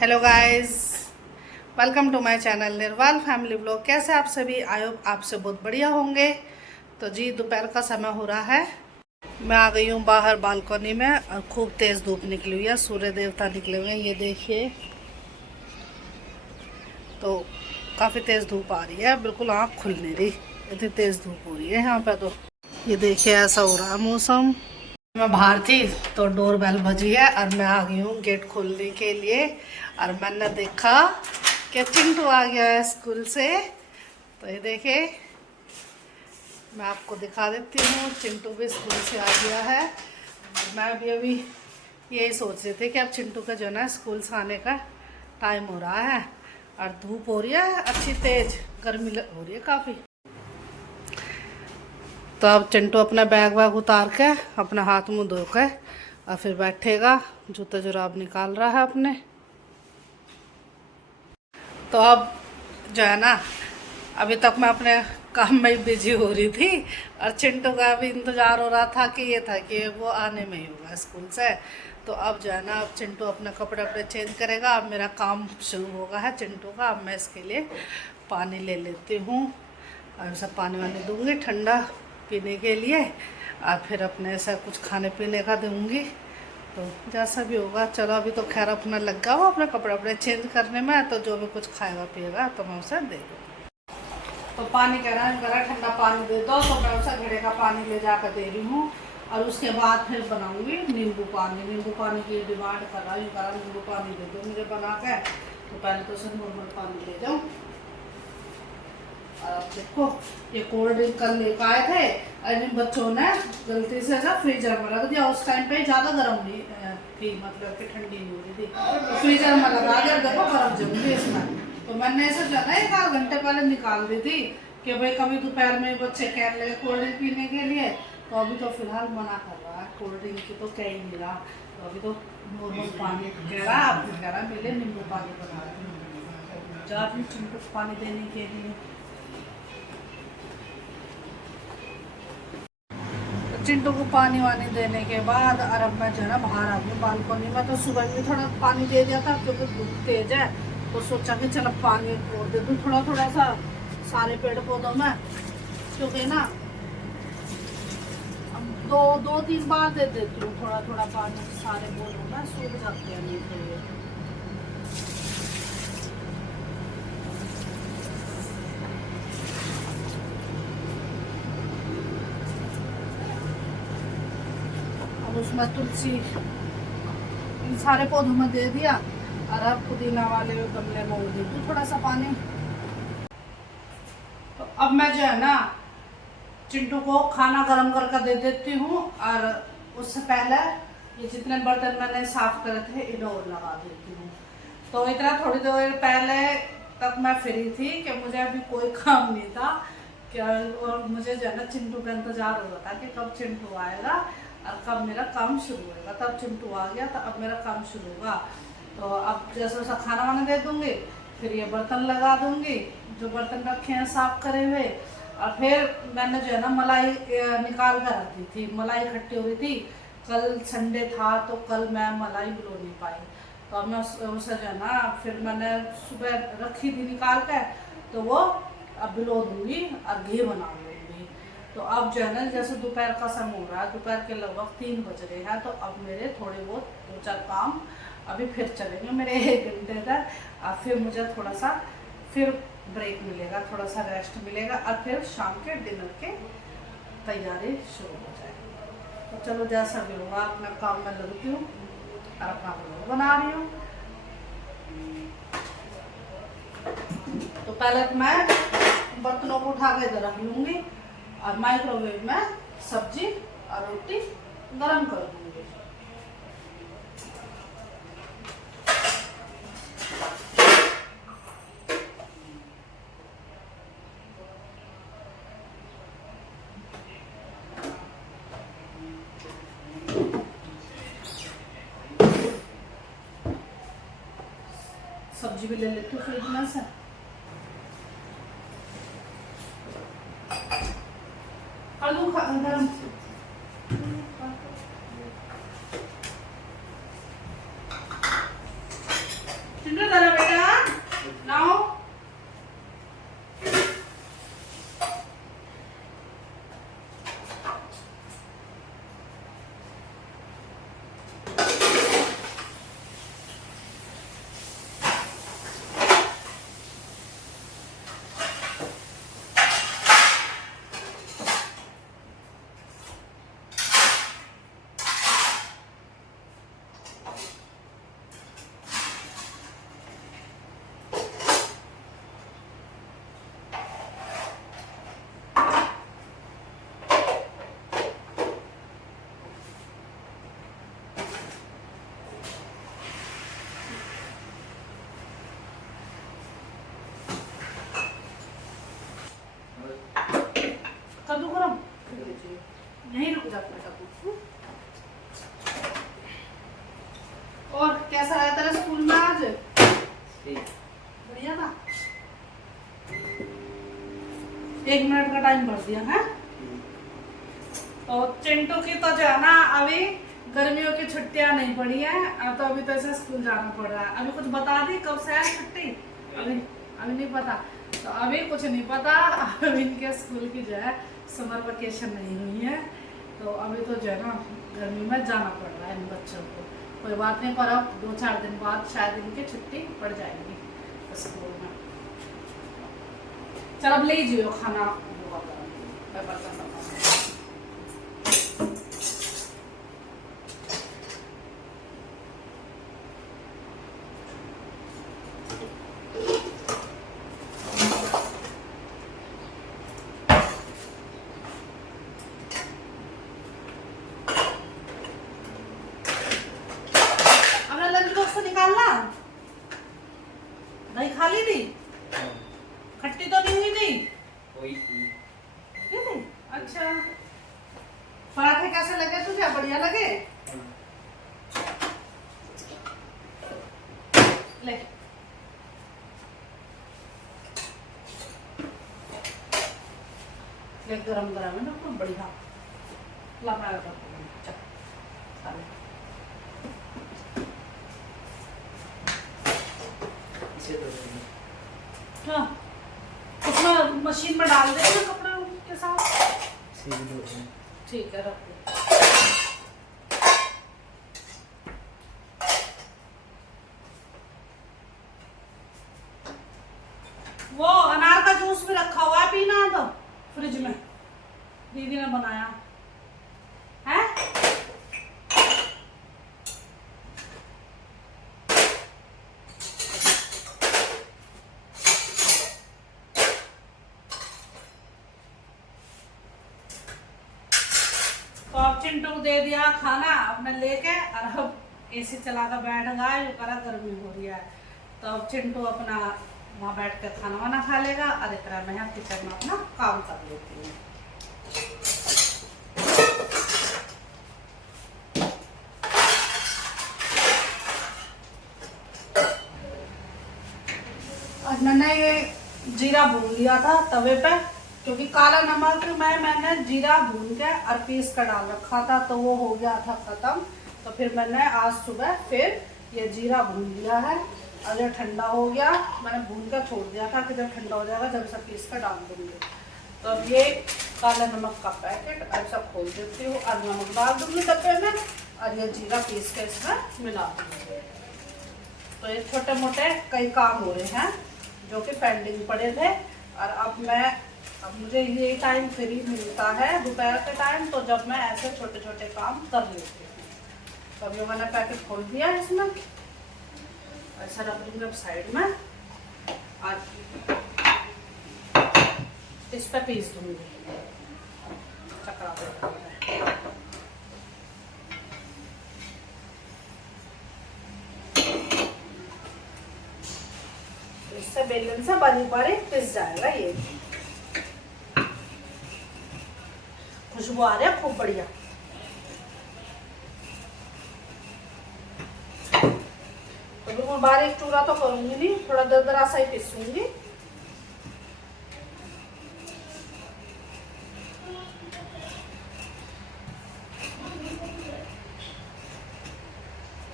Hello guys, welcome to my channel Nirwal family blog. कैसे आप सभी? आई होप आपसे बहुत बढ़िया होंगे। तो जी दोपहर का समय हो रहा है। मैं आ गई हूँ बाहर बालकनी में और खूब तेज़ धूप निकली हुई है। सूर्य देवता निकले हुए हैं, ये देखिए। तो काफ़ी तेज़ धूप आ रही है, बिल्कुल आँख खुल नहीं रही, इतनी तेज़ धूप हो रही है यहाँ पे। तो ये देखिए ऐसा हो रहा है मौसम। मैं बाहर थी तो डोर बेल बजी है और मैं आ गई हूँ गेट खोलने के लिए। और मैंने देखा कि चिंटू आ गया है स्कूल से। तो ये देखे, मैं आपको दिखा देती हूँ, चिंटू भी स्कूल से आ गया है। मैं भी अभी यही सोच रही थी कि अब चिंटू का जो है ना स्कूल से आने का टाइम हो रहा है और धूप हो रही है अच्छी तेज, गर्मी हो रही है काफ़ी। तो अब चिंटू अपना बैग वैग उतार के अपना हाथ मुंह धो के और फिर बैठेगा, जूते जुराब निकाल रहा है अपने। तो अब जो है ना, अभी तक मैं अपने काम में ही बिजी हो रही थी और चिंटू का भी इंतज़ार हो रहा था कि ये था कि वो आने में ही होगा स्कूल से। तो अब जो है ना, अब चिंटू अपने कपड़े वपड़े चेंज करेगा। अब मेरा काम शुरू होगा है चिंटू का। अब मैं इसके लिए पानी ले लेती हूँ और सब पानी वानी दूँगी ठंडा पीने के लिए और फिर अपने से कुछ खाने पीने का दूँगी। तो जैसा भी होगा, चलो अभी तो खैर अपना लगा हुआ अपने कपड़े वपड़े चेंज करने में। तो जो भी कुछ खाएगा पिएगा तो मैं उसे दे दूँ। तो पानी कह रहा है, कह रहा ठंडा पानी दे दो, तो मैं उसे घड़े का पानी ले जाकर दे रही हूँ। और उसके बाद फिर बनाऊंगी नींबू पानी। नींबू पानी की डिमांड कर रहा है, कह रहा नींबू पानी दे दो मुझे बना के। तो पहले तो उसे नॉर्मल पानी ले जाऊँ। और देखो, ये कोल्ड ड्रिंक कल लेकर आए थे और इन बच्चों ने गलती से ऐसा फ्रीजर में रख दिया। उस टाइम पे ज़्यादा गर्म नहीं थी, मतलब कि ठंडी नहीं हो रही थी, तो फ्रीजर में लगा दिया। देखो बर्फ जम गई इसमें। तो मैंने ऐसा जो है 1 आध घंटे पहले निकाल दी थी कि भाई कभी दोपहर में बच्चे कह रहे कोल्ड ड्रिंक पीने के लिए। तो अभी तो फिलहाल मना कर रहा है, कोल्ड ड्रिंक की तो कह ही नहीं रहा। तो अभी तो नॉर्मल पानी कह रहा है। अब कह रहा है मेरे नींबू पानी बना रही हूँ, जा रही हूँ चिंटू को पानी देने के लिए। चिंटू को पानी वानी देने के बाद और अब मैं जो है ना बाहर आ गई बालकनी में। तो सुबह भी थोड़ा पानी दे दिया था क्योंकि धूप तेज है। तो सोचा कि चलो पानी और दे दूँ थोड़ा थोड़ा सा सारे पेड़ पौधों में, क्योंकि ना दो दो तीन बार दे देती हूँ थोड़ा थोड़ा पानी सारे पौधों में, सूख जाते हैं नहीं तो ये। अब उसमें तुलसी इन सारे पौधों में दे दिया और अब पुदीना वाले गमले में वो दे दूँ थोड़ा सा पानी। तो अब मैं जो है ना चिंटू को खाना गर्म करके दे देती हूँ और उससे पहले ये जितने बर्तन मैंने साफ करे थे इन्हें और लगा देती हूँ। तो इतना थोड़ी देर पहले तक मैं फ्री थी कि मुझे अभी कोई काम नहीं था क्या, और मुझे जो है ना चिंटू का इंतजार हो रहा था कि कब चिंटू आएगा और कब मेरा काम शुरू होगा। तब चिंटू आ गया तो अब मेरा काम शुरू होगा। तो अब जैसे वैसा खाना वाना दे दूँगी, फिर ये बर्तन लगा दूँगी जो बर्तन रखे हैं साफ करे हुए। और फिर मैंने जो है ना मलाई निकाल कर रखी थी, मलाई इकट्ठी हो रही थी। कल संडे था तो कल मैं मलाई बिलो नहीं पाई। तो अब मैं उसे जो है ना फिर मैंने सुबह रखी थी निकाल कर, तो वो अब बिलो दूँगी और घी बना लूँगी। तो अब जो है ना जैसे दोपहर का समय हो रहा है, दोपहर के लगभग 3 बज रहे हैं। तो अब मेरे थोड़े बहुत 2-4 काम अभी फिर चलेंगे मेरे 1 घंटे तक। और फिर मुझे थोड़ा सा फिर ब्रेक मिलेगा, थोड़ा सा रेस्ट मिलेगा और फिर शाम के डिनर के तैयारी शुरू हो जाएगी। तो चलो जैसा भी होगा अपना काम में लगती हूँ और अपना ब्लॉग बना रही हूँ। तो पहले तो मैं बर्तनों को उठा के इधर रख लूँगी और माइक्रोवेव में सब्जी और रोटी गरम कर दूँगी। सब्जी भी ले लेती हूँ फ्रिज में से। आलू गरम चिंटू जरा बेटा नाओ। कद्दू गरम यहीं रुक जा बेटा तू। और कैसा रहा तेरा स्कूल में आज? बढ़िया था। 1 मिनट का टाइम भर दिया है। तो चिंटू की तो जो है ना अभी गर्मियों की छुट्टियां नहीं पड़ी है, अब तो अभी तो ऐसे स्कूल जाना पड़ रहा है। अभी कुछ बता दी कब से है छुट्टी? अभी नहीं पता। तो अभी कुछ नहीं पता, अभी इनके स्कूल की जो है समर वेकेशन नहीं हुई है, तो अभी तो जो है ना गर्मी में जाना पड़ रहा है इन बच्चों को। कोई बात नहीं, पर अब 2-4 दिन बाद शायद इनकी छुट्टी पड़ जाएगी स्कूल में। चल अब ले जियो खाना। दही खा ली थी? खट्टी तो नहीं हुई थी? हुई थी। अच्छा, पराठे कैसे लगे तुझे? बढ़िया लगे? ले ले गरम गरम है ना, खूब बढ़िया। ला मैं हाँ, उसमें मशीन में डाल देंगे कपड़ा के साथ। ठीक है, रख दो। वो अनार का जूस भी रखा हुआ है, पीना तो फ्रिज में, दीदी ने बनाया है। तो अब चिंटू दे दिया खाना, अब मैं लेके और अब एसी चला कर बैठ गया, ये करा गर्मी हो रही है। तो अब चिंटू अपना वहाँ बैठ कर खाना वाना खा लेगा और एक तरह मैं किचन में अपना काम कर लेती हूँ। आज मैंने ये जीरा भून लिया था तवे पे, क्योंकि काला नमक मैंने जीरा भून के और पीस कर डाल रखा था, तो वो हो गया था खत्म। तो फिर मैंने आज सुबह फिर ये जीरा भून लिया है और ये ठंडा हो गया। मैंने भून कर छोड़ दिया था कि जब ठंडा हो जाएगा जब सब पीस कर डाल दूंगी। तो अब ये काला नमक का पैकेट अब सब खोल देती हूँ और नमक डाल दूंगी डब्बे में और ये जीरा पीस के इसमें मिला दूंगी। तो ये छोटे मोटे कई काम हो रहे हैं जो कि पेंडिंग पड़े थे, और अब मुझे ये टाइम फ्री मिलता है दोपहर के टाइम, तो जब मैं ऐसे छोटे छोटे काम कर लेती हूँ। तो अभी मैंने पैकेट खोल दिया है, इसमें ऐसा रख दूंगी अब साइड में और इस पर पीस दूंगी चकरा पे। इससे बेलन से बारीक बारीक पिस जाएगा। ये खुशबू आ रही है खूब बढ़िया। तो मैं बारीक चूरा तो करूंगी नहीं, थोड़ा दरदरा सा ही पीसूंगी।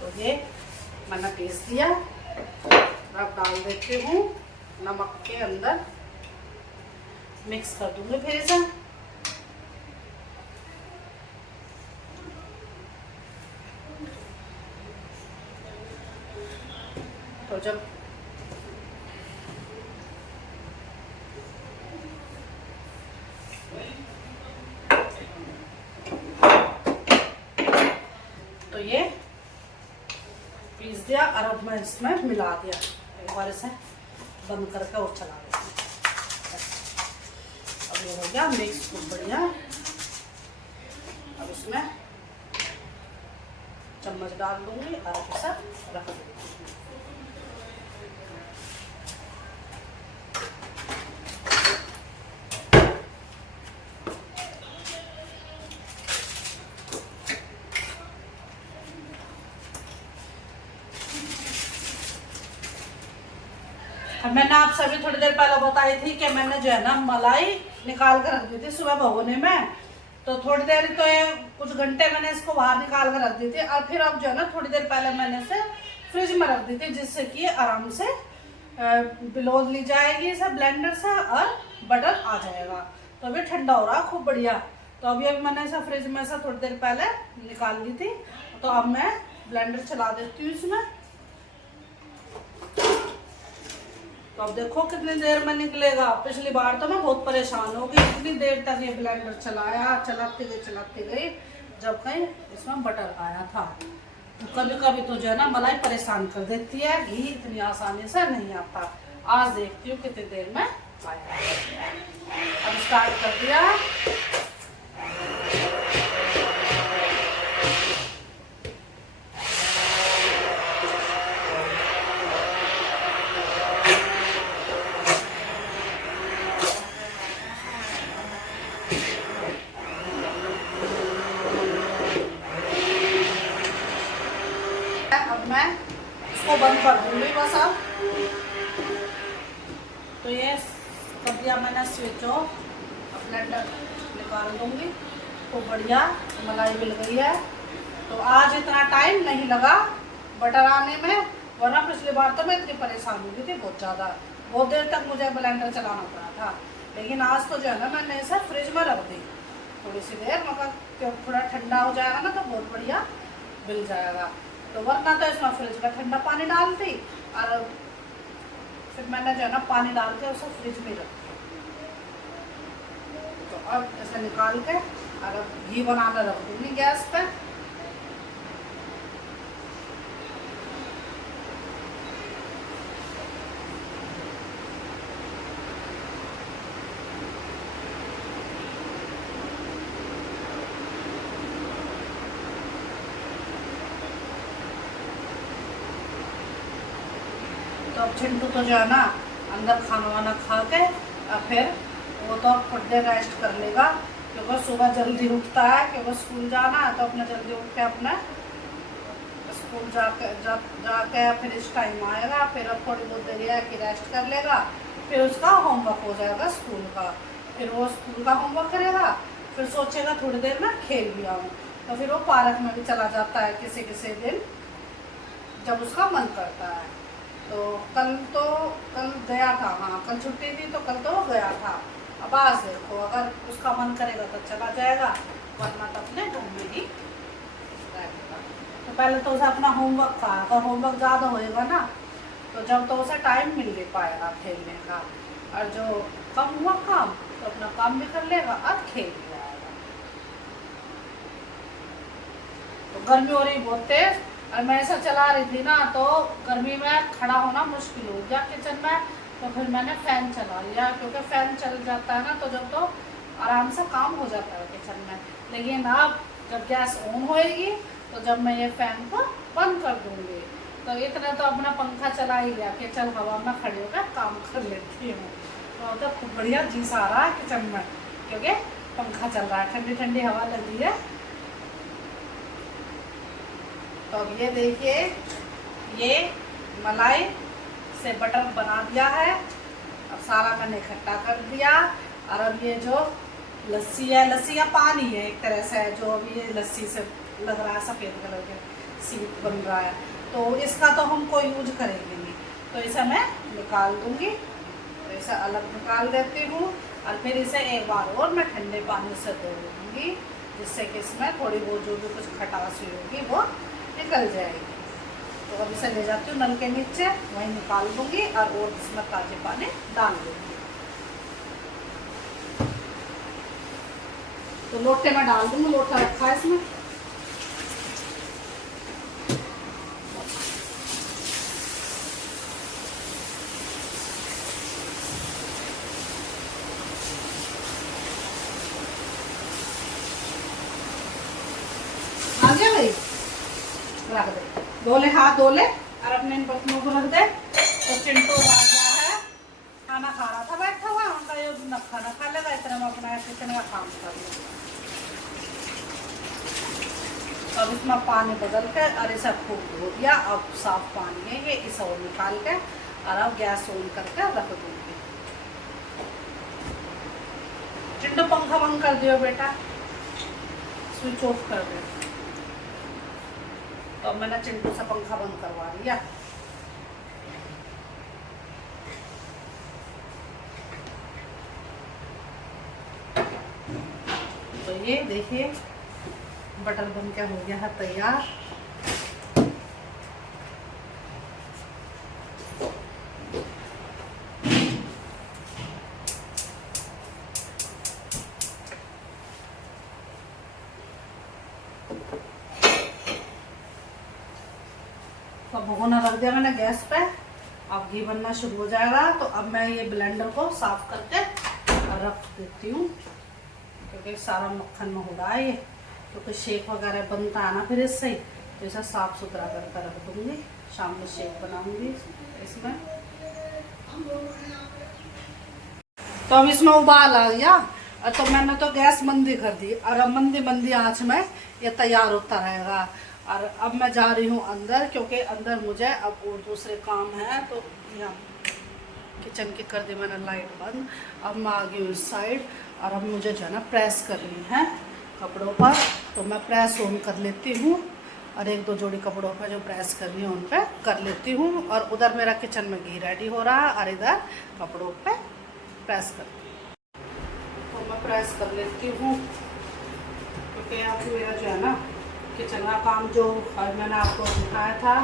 तो ये मैंने पीस दिया अब डाल देती हूँ नमक के अंदर, मिक्स कर दूंगी फिर इसे। तो जब तो ये पीस दिया और अब मैं इसमें मिला दिया, एक बार इसे बंद करके और चला देती हूँ। अब ये हो गया मिक्स खूब बढ़िया। अब इसमें चम्मच डाल दूंगी और इसे रख दूंगी। मैंने आप सभी थोड़ी देर पहले बताई थी कि मैंने जो है ना मलाई निकाल कर रख दी थी सुबह भगोने में। तो थोड़ी देर तो ये कुछ घंटे मैंने इसको बाहर निकाल कर रख दी थी और फिर अब जो है ना थोड़ी देर पहले मैंने इसे फ्रिज में रख दी थी, जिससे कि आराम से बिलोज ली जाएगी इसे ब्लेंडर से और बटर आ जाएगा। तो अभी ठंडा हो रहा है खूब बढ़िया। तो अभी मैंने इसे फ्रिज में से थोड़ी देर पहले निकाल ली थी। तो अब मैं ब्लेंडर चला देती हूँ इसमें। तो अब देखो कितनी देर में निकलेगा। पिछली बार तो मैं बहुत परेशान हो गई, इतनी देर तक ये ब्लेंडर चलाया, चलाती गई जब कहीं इसमें बटर आया था। तो कभी कभी तो जो है ना मलाई परेशान कर देती है, घी इतनी आसानी से नहीं आता। आज देखती हूँ कितनी देर में आया। अब स्टार्ट कर दिया। अब मैं इसको बंद कर दूंगी बस। अब तो ये कर दिया मैंने स्विच ऑफ, ब्लेंडर निकाल दूंगी। तो बढ़िया मलाई मिल गई है। तो आज इतना टाइम नहीं लगा बटर आने में, वरना पिछली बार तो मैं इतनी परेशान हो गई थी बहुत ज़्यादा, बहुत देर तक मुझे ब्लेंडर चलाना पड़ा था। लेकिन आज तो जो है ना मैंने इसे फ्रिज में रख दी थोड़ी सी देर, मगर थोड़ा ठंडा हो जाएगा ना तो बहुत बढ़िया मिल जाएगा। तो वरना तो इसमें फ्रिज का ठंडा पानी डालती और फिर मैंने जो है ना पानी डाल के उसे फ्रिज में रख दिया। तो अब इसे निकाल के और अब घी बनाना रख दूंगी गैस पे। तो अब चिंटू तो जो है ना अंदर खाना वाना खा के फिर वो तो थोड़ी देर रेस्ट कर लेगा, क्योंकि सुबह जल्दी उठता है, क्योंकि स्कूल जाना है। तो अपने जल्दी उठ के अपने स्कूल जाके फिर इस टाइम आएगा। फिर अब थोड़ी बहुत देर है कि रेस्ट कर लेगा, फिर उसका होमवर्क हो जाएगा स्कूल का। फिर वो स्कूल का होमवर्क करेगा, फिर सोचेगा थोड़ी देर में खेल भी आऊँ। तो फिर वो पार्क में भी चला जाता है किसी किसी दिन जब उसका मन करता है। तो कल गया था, हाँ कल छुट्टी थी तो कल तो वो गया था। अब आज देखो अगर उसका मन करेगा तो चला जाएगा, वरना तो अपने घर में ही रहेगा। तो पहले तो उसे अपना होमवर्क का, अगर होमवर्क ज़्यादा होएगा ना तो जब तो उसे टाइम मिल नहीं पाएगा खेलने का, और जो कम हुआ काम तो अपना काम भी कर लेगा और खेल भी आएगा। तो गर्मी हो रही बहुत तेज और मैं ऐसा चला रही थी ना, तो गर्मी में खड़ा होना मुश्किल हो गया किचन में। तो फिर मैंने फ़ैन चला लिया, क्योंकि फ़ैन चल जाता है ना तो जब तो आराम से काम हो जाता है किचन में। लेकिन अब जब गैस ऑन होएगी तो जब मैं ये फ़ैन को बंद कर दूँगी तो इतना तो अपना पंखा चला ही लिया कि चल हवा में खड़े होकर काम कर लेती हूँ। तो खूब बढ़िया जीस आ रहा है किचन में, क्योंकि पंखा चल रहा है, ठंडी ठंडी हवा लग रही है। तो अब ये देखिए, ये मलाई से बटर बना दिया है। अब सारा मैंने इकट्ठा कर दिया। और अब ये जो लस्सी है, लस्सी या पानी है एक तरह से, जो अभी ये लस्सी से लग रहा है सफ़ेद कलर के सीप बन रहा है, तो इसका तो हम कोई यूज करेंगे नहीं। तो इसे मैं निकाल दूंगी। तो इसे अलग निकाल देती हूँ और फिर इसे एक बार और मैं ठंडे पानी से धो लूँगी, जिससे कि इसमें थोड़ी बहुत जो भी कुछ खटास हुई होगी वो निकल जाएगी। तो अब इसे ले जाती हूँ नल के नीचे, वहीं निकाल दूँगी और इसमें ताज़े पानी डाल दूँगी। तो लोटे में डाल दूँगी, लोटा रखा है इसमें। आ गया भाई, रख दे, धो ले, हाथ धो ले और अपने इन बर्तनों को रख दे। तो चिंटू आ गया है, खाना खा रहा था बैठा हुआ, उनका ये न खाना खा लेगा, इतना मैं अपना किचन का काम कर लूँ। अब इसमें पानी बदल के और इसे खूब धो दिया। अब साफ पानी है ये, इसे और निकाल के और अब गैस ऑन करके रख दूँगी। चिंटू पंखा बंद कर दियो बेटा, स्विच ऑफ कर दे। तो मैंने चिंटू से पंखा बंद करवा दिया। तो ये देखिए बटर बन के हो गया है तैयार। तो भगोना रख दिया मैंने गैस पे, अब घी बनना शुरू हो जाएगा। तो अब मैं ये ब्लेंडर को साफ करके रख देती हूँ, क्योंकि सारा मक्खन में हो रहा है ये, क्योंकि शेक वगैरह बनता है ना फिर इससे ही। तो इसे साफ सुथरा करके रख दूँगी, शाम में शेक बनाऊँगी इसमें। तो अब इसमें उबाल आ गया, तो मैंने तो गैस मंदी कर दी और अब मंदी आँच में ये तैयार होता रहेगा। और अब मैं जा रही हूँ अंदर, क्योंकि अंदर मुझे अब और दूसरे काम हैं। तो यहाँ किचन की कर दी मैंने लाइट बंद। अब मैं आ गई हूँ इस साइड और अब मुझे जो है ना प्रेस करनी है कपड़ों पर। तो मैं प्रेस ऑन कर लेती हूँ और एक दो जोड़ी कपड़ों पर जो प्रेस करनी है उन पर कर लेती हूँ। और उधर मेरा किचन में घी रेडी हो रहा है और इधर कपड़ों पे प्रेस करती हूँ। तो मैं प्रेस कर लेती हूँ, क्योंकि अब मेरा जो है ना किचन का काम जो मैंने आपको दिखाया था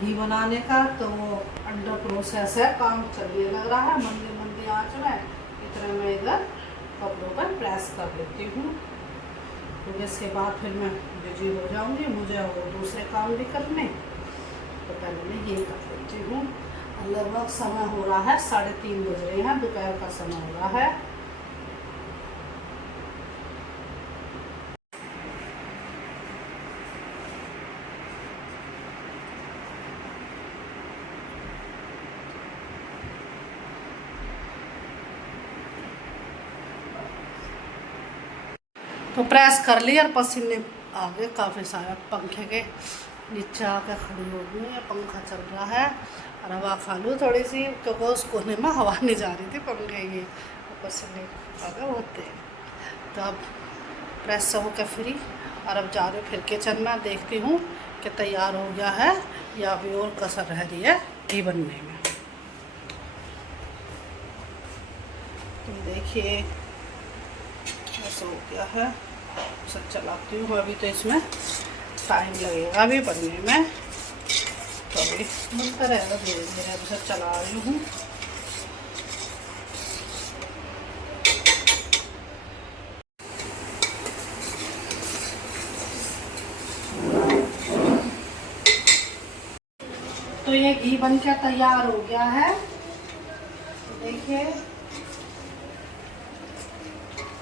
घी बनाने का, तो वो अंडर प्रोसेस है, काम चलिए लग रहा है मंदी आंच में। इतना मैं इधर कपड़ों पर प्रेस कर लेती हूँ, तो इसके बाद फिर मैं बिजी हो जाऊँगी, मुझे और दूसरे काम भी करने। तो पहले मैं ये कर लेती हूँ। लगभग समय हो रहा है 3:30 बज रहे हैं, दोपहर का समय हो रहा है। तो प्रेस कर लिया और पसीने आ गए काफ़ी सारे, पंखे के नीचे आकर खड़ी हो गई है, पंखा चल रहा है और हवा खा लूँ थोड़ी सी, क्योंकि उस कोने में हवा नहीं जा रही थी पंखे की, पसीने आ गए होते। तो अब प्रेस से होकर फ्री और अब जा रही हूँ फिर किचन में, देखती हूँ कि तैयार हो गया है या अभी और कसर रह रही है घी बनने में। तो देखिए ऐसा हो गया है, सब चलाती हूँ। अभी तो इसमें टाइम लगेगा अभी बनने में, तो अभी बनता रहेगा धीरे धीरे। अभी सब चला रही हूँ। तो ये घी बनकर तैयार हो गया है, तो देखिए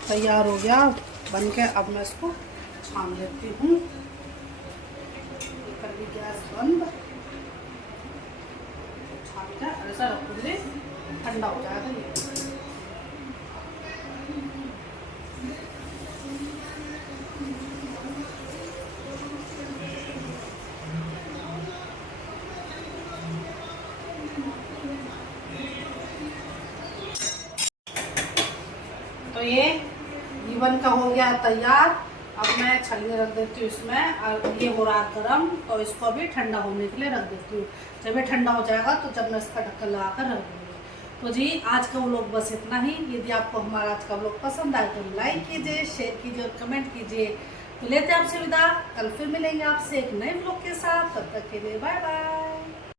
तैयार हो गया बन के। अब मैं इसको छान लेती हूँ, कर दी गैस बंद, छान के ऐसा रखूँगी, ठंडा हो जाएगा ये। तो ये घी बन का हो गया तैयार। अब मैं छलनी रख देती हूँ इसमें, और ये हो रहा है गर्म, तो इसको अभी ठंडा होने के लिए रख देती हूँ। जब ये ठंडा हो जाएगा तो जब मैं इसका ढक्कन लगा कर रख दूँगी। तो जी आज का व्लॉग बस इतना ही। यदि आपको हमारा आज का व्लॉग पसंद आए तो लाइक कीजिए, शेयर कीजिए और कमेंट कीजिए। तो लेते हैं आपसे विदा, कल फिर मिलेंगे आपसे एक नए व्लॉग के साथ। तब तक के लिए बाय बाय।